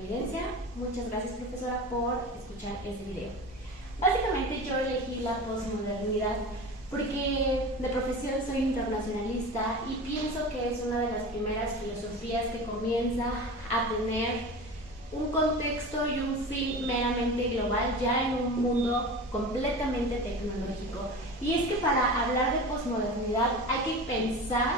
evidencia. Muchas gracias, profesora, por escuchar este video. Básicamente yo elegí la posmodernidad porque de profesión soy internacionalista y pienso que es una de las primeras filosofías que comienza a tener un contexto y un fin meramente global ya en un mundo completamente tecnológico. Y es que para hablar de posmodernidad hay que pensar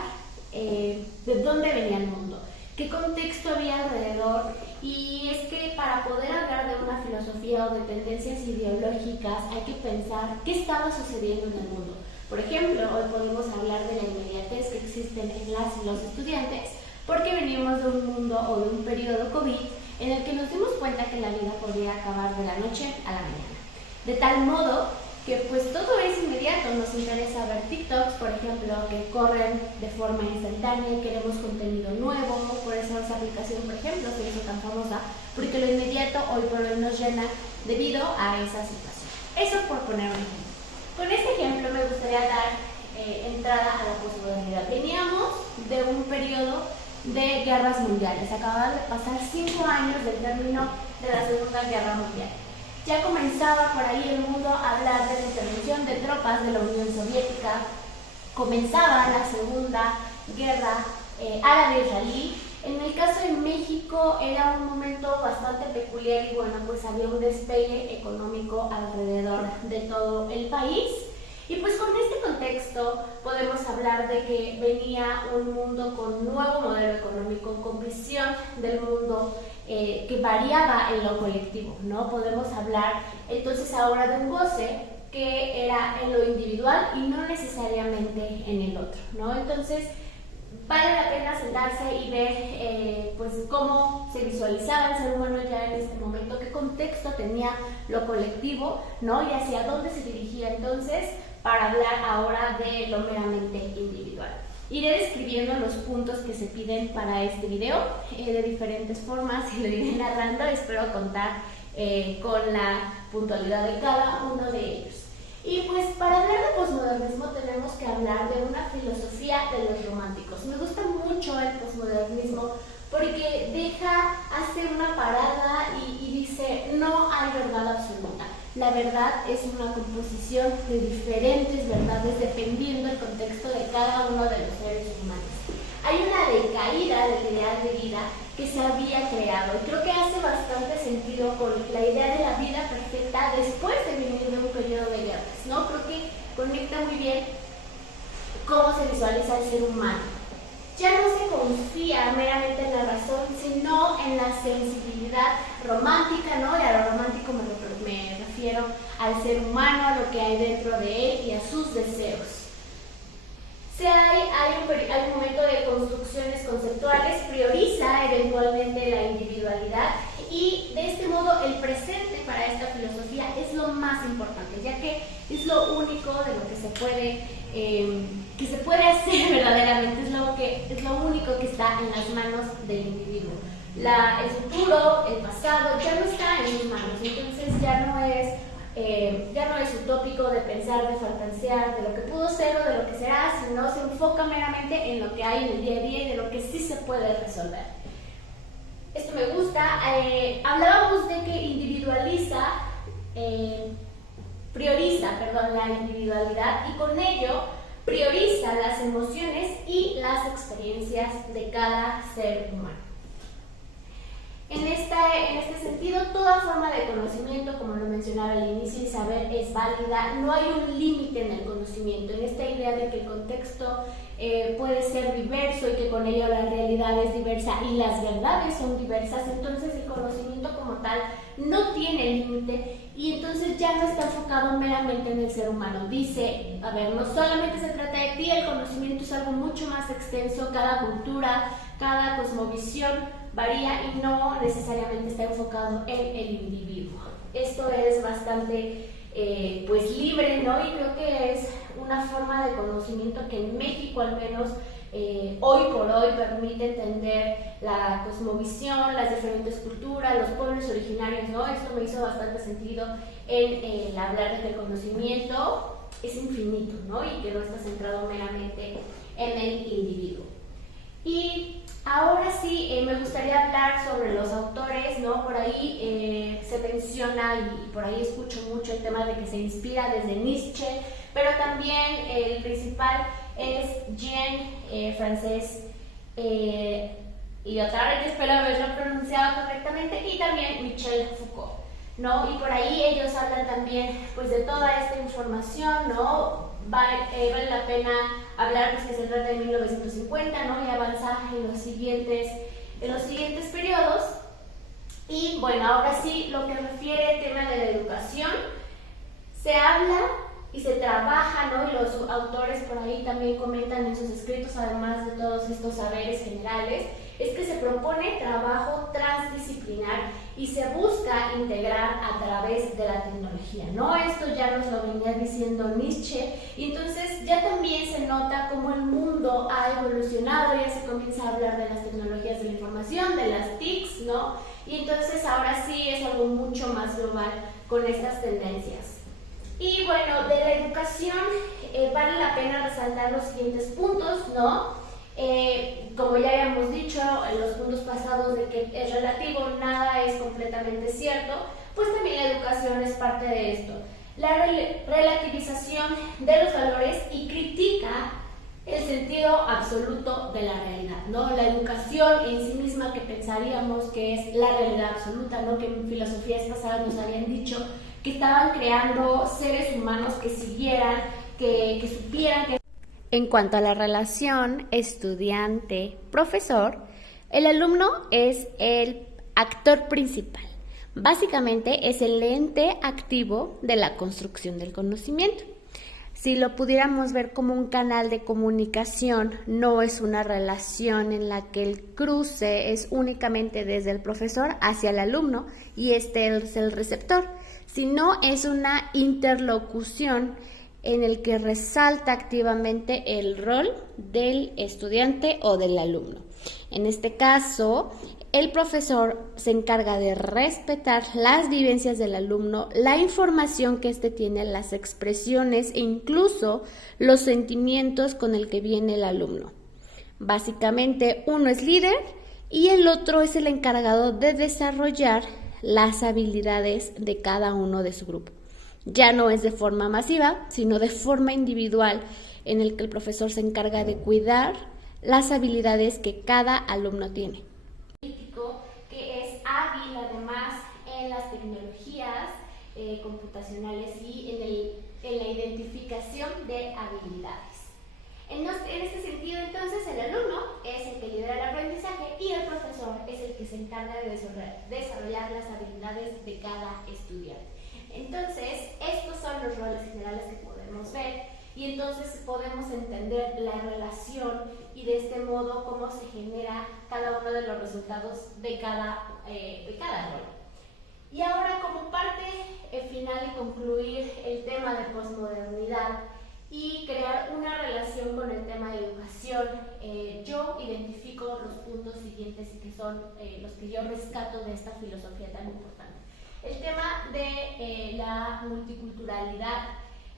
de dónde venía el mundo, qué contexto había alrededor, y es que para poder hablar de una filosofía o de tendencias ideológicas hay que pensar qué estaba sucediendo en el mundo. Por ejemplo, hoy podemos hablar de la inmediatez que existen en las y los estudiantes porque venimos de un mundo o de un periodo COVID en el que nos dimos cuenta que la vida podía acabar de la noche a la mañana. De tal modo que pues todo es inmediato, nos interesa ver TikToks, por ejemplo, que corren de forma instantánea y queremos contenido nuevo, por eso esa aplicación, por ejemplo, se hizo tan famosa, porque lo inmediato hoy por hoy nos llena debido a esa situación. Eso por poner un ejemplo. Con este ejemplo me gustaría dar entrada a la posmodernidad. Veníamos de un periodo de guerras mundiales, acababan de pasar 5 años del término de la Segunda Guerra Mundial. Ya comenzaba por ahí el mundo a hablar de la intervención de tropas de la Unión Soviética, comenzaba la Segunda Guerra árabe-israelí. En el caso de México era un momento bastante peculiar y bueno, pues había un despegue económico alrededor de todo el país. Y pues con este contexto podemos hablar de que venía un mundo con nuevo modelo económico, con visión del mundo que variaba en lo colectivo, ¿no? Podemos hablar entonces ahora de un goce que era en lo individual y no necesariamente en el otro, ¿no? Entonces vale la pena sentarse y ver pues cómo se visualizaba el ser humano ya en este momento, qué contexto tenía lo colectivo, ¿no? Y hacia dónde se dirigía entonces, para hablar ahora de lo meramente individual. Iré describiendo los puntos que se piden para este video de diferentes formas y lo iré narrando. Espero contar con la puntualidad de cada uno de ellos. Y pues para hablar de posmodernismo tenemos que hablar de una filosofía de los románticos. Me gusta mucho el posmodernismo porque deja hacer una parada y dice no hay verdad absoluta. La verdad es una composición de diferentes verdades dependiendo del contexto de cada uno de los seres humanos. Hay una decaída del ideal de vida que se había creado y creo que hace bastante sentido con la idea de la vida perfecta después de venir de un periodo de guerras, ¿no? Creo que conecta muy bien cómo se visualiza el ser humano. Ya no se confía meramente en la razón, sino en la sensibilidad romántica, ¿no? Y a lo romántico me refiero al ser humano, a lo que hay dentro de él y a sus deseos. Hay un momento de construcciones conceptuales, prioriza eventualmente la individualidad y de este modo el presente para esta filosofía es lo más importante, ya que es lo único de lo que se puede hacer verdaderamente, es lo único que está en las manos del individuo. El futuro, el pasado, ya no está en sus manos, entonces ya no es utópico de pensar, de fantasear de lo que pudo ser o de lo que será, sino se enfoca meramente en lo que hay en el día a día y de lo que sí se puede resolver. Esto me gusta. Hablábamos de que prioriza la individualidad y con ello prioriza las emociones y las experiencias de cada ser humano. En este sentido, toda forma de conocimiento, como lo mencionaba al inicio, y saber es válida, no hay un límite en el conocimiento, en esta idea de que el contexto puede ser diverso y que con ello la realidad es diversa y las verdades son diversas, entonces el conocimiento como tal no tiene límite y entonces ya no está enfocado meramente en el ser humano. Dice, a ver, no solamente se trata de ti, el conocimiento es algo mucho más extenso, cada cultura, cada cosmovisión varía y no necesariamente está enfocado en el individuo. Esto es bastante pues libre, ¿no? Y creo que es una forma de conocimiento que en México al menos hoy por hoy permite entender la cosmovisión, las diferentes culturas, los pueblos originarios, ¿no? Esto me hizo bastante sentido en hablar de que el conocimiento es infinito, ¿no? Y que no está centrado meramente en el individuo. Y Ahora sí, me gustaría hablar sobre los autores, ¿no? Por ahí se menciona y por ahí escucho mucho el tema de que se inspira desde Nietzsche, pero también el principal es Jean Frances, y otra vez espero haberlo pronunciado correctamente, y también Michel Foucault, ¿no? Y por ahí ellos hablan también pues de toda esta información, ¿no? Vale la pena hablar pues, que se trata de 1950, ¿no? Y avanzar en los siguientes periodos. Y bueno, ahora sí, lo que refiere al tema de la educación, se habla y se trabaja, ¿no? Y los autores por ahí también comentan en sus escritos, además de todos estos saberes generales, es que se propone trabajo transdisciplinar y se busca integrar a través de la tecnología, ¿no? Esto ya nos lo venía diciendo Nietzsche, y entonces ya también se nota cómo el mundo ha evolucionado, ya se comienza a hablar de las tecnologías de la información, de las TICs, ¿no? Y entonces ahora sí es algo mucho más global con estas tendencias. Y bueno, de la educación vale la pena resaltar los siguientes puntos, ¿no? Como ya habíamos dicho en los puntos pasados de que es relativo, nada es completamente cierto, pues también la educación es parte de esto. La relativización de los valores y critica el sentido absoluto de la realidad, ¿no? La educación en sí misma, que pensaríamos que es la realidad absoluta, ¿no? Que en filosofías pasadas nos habían dicho que estaban creando seres humanos que siguieran, que supieran que... En cuanto a la relación estudiante-profesor, el alumno es el actor principal. Básicamente es el ente activo de la construcción del conocimiento. Si lo pudiéramos ver como un canal de comunicación, no es una relación en la que el cruce es únicamente desde el profesor hacia el alumno y este es el receptor, sino es una interlocución en el que resalta activamente el rol del estudiante o del alumno. En este caso, el profesor se encarga de respetar las vivencias del alumno, la información que éste tiene, las expresiones e incluso los sentimientos con el que viene el alumno. Básicamente, uno es líder y el otro es el encargado de desarrollar las habilidades de cada uno de su grupo. Ya no es de forma masiva, sino de forma individual, en el que el profesor se encarga de cuidar las habilidades que cada alumno tiene. Que es hábil además en las tecnologías computacionales y en la identificación de habilidades. En este sentido, entonces, el alumno es el que lidera el aprendizaje y el profesor es el que se encarga de desarrollar las habilidades de cada estudiante. Entonces, estos son los roles generales que podemos ver y entonces podemos entender la relación y de este modo cómo se genera cada uno de los resultados de cada rol. Y ahora, como parte final y concluir el tema de posmodernidad y crear una relación con el tema de educación, yo identifico los puntos siguientes y que son los que yo rescato de esta filosofía tan importante. El tema de la multiculturalidad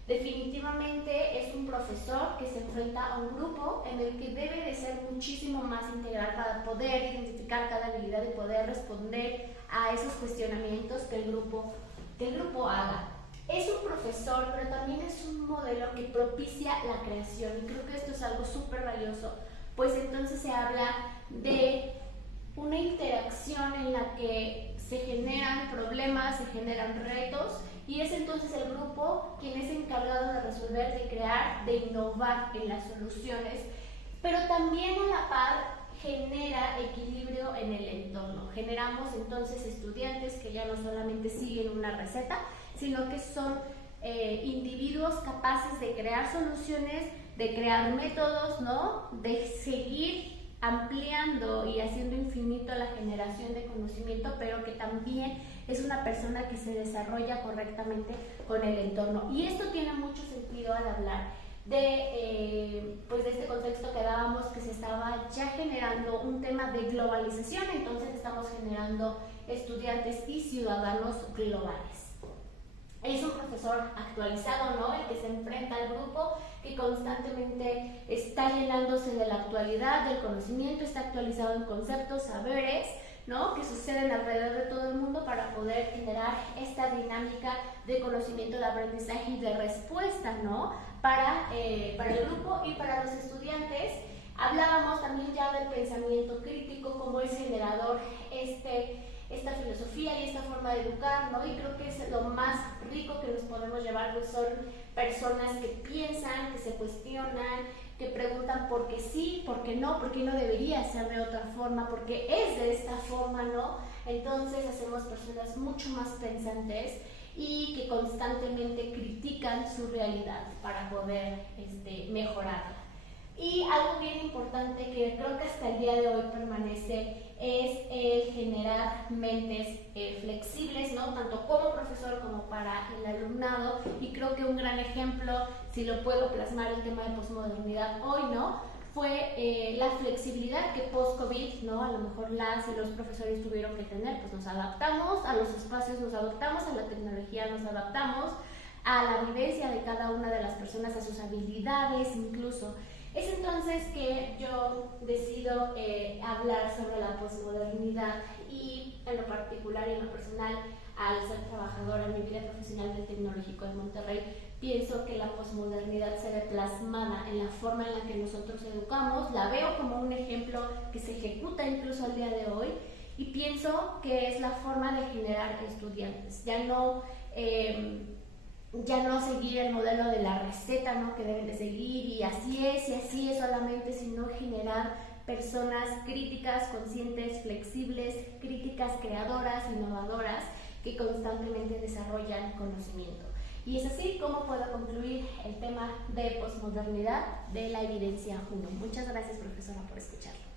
definitivamente es un profesor que se enfrenta a un grupo en el que debe de ser muchísimo más integral para poder identificar cada habilidad y poder responder a esos cuestionamientos que el grupo haga. Es un profesor, pero también es un modelo que propicia la creación, y creo que esto es algo súper valioso, pues entonces se habla de una interacción en la que se generan problemas, se generan retos, y es entonces el grupo quien es encargado de resolver, de crear, de innovar en las soluciones, pero también a la par genera equilibrio en el entorno. Generamos entonces estudiantes que ya no solamente siguen una receta, sino que son individuos capaces de crear soluciones, de crear métodos, ¿no? De seguir ampliando y haciendo infinito la generación de conocimiento, pero que también es una persona que se desarrolla correctamente con el entorno. Y esto tiene mucho sentido al hablar de este contexto que dábamos, que se estaba ya generando un tema de globalización, entonces estamos generando estudiantes y ciudadanos globales. Es un profesor actualizado, ¿no? El que se enfrenta al grupo, que constantemente está llenándose de la actualidad, del conocimiento, está actualizado en conceptos, saberes, ¿no? Que suceden alrededor de todo el mundo para poder generar esta dinámica de conocimiento, de aprendizaje y de respuesta, ¿no? Para el grupo y para los estudiantes. Hablábamos también ya del pensamiento crítico, como es generador esta filosofía y esta forma de educar, ¿no? Y creo que es lo más rico que nos podemos llevar, pues son personas que piensan, que se cuestionan, que preguntan por qué sí, por qué no debería ser de otra forma, por qué es de esta forma, ¿no? Entonces hacemos personas mucho más pensantes y que constantemente critican su realidad para poder mejorarla. Y algo bien importante que creo que hasta el día de hoy permanece es el generar mentes flexibles, ¿no? Tanto como profesor como para el alumnado, y creo que un gran ejemplo, si lo puedo plasmar el tema de posmodernidad hoy, ¿no? Fue la flexibilidad que post-COVID, ¿no? A lo mejor las y los profesores tuvieron que tener, pues nos adaptamos a los espacios, nos adaptamos a la tecnología, nos adaptamos a la vivencia de cada una de las personas, a sus habilidades incluso. Es entonces que yo decido hablar sobre la posmodernidad y en lo particular y en lo personal, al ser trabajadora en mi vida profesional del Tecnológico de Monterrey, pienso que la posmodernidad se ve plasmada en la forma en la que nosotros educamos, la veo como un ejemplo que se ejecuta incluso al día de hoy y pienso que es la forma de generar estudiantes, ya no seguir el modelo de la receta, ¿no? Que deben de seguir y así es solamente, sino generar personas críticas, conscientes, flexibles, críticas, creadoras, innovadoras, que constantemente desarrollan conocimiento. Y es así como puedo concluir el tema de posmodernidad de la evidencia 1. Muchas gracias, profesora, por escucharlo.